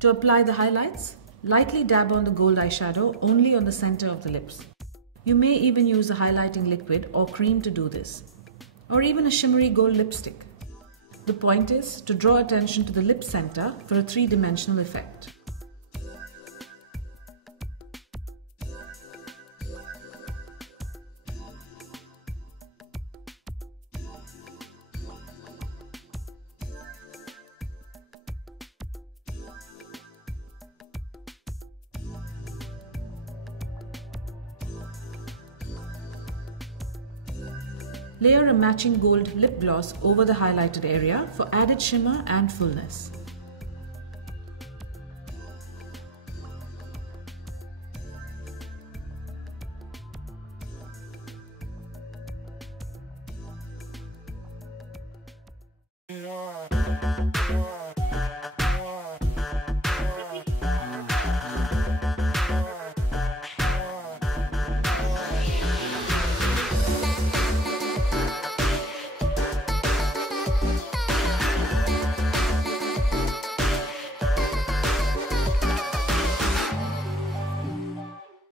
To apply the highlights, lightly dab on the gold eyeshadow only on the center of the lips. You may even use a highlighting liquid or cream to do this, or even a shimmery gold lipstick. The point is to draw attention to the lip center for a three-dimensional effect. Layer a matching gold lip gloss over the highlighted area for added shimmer and fullness. It all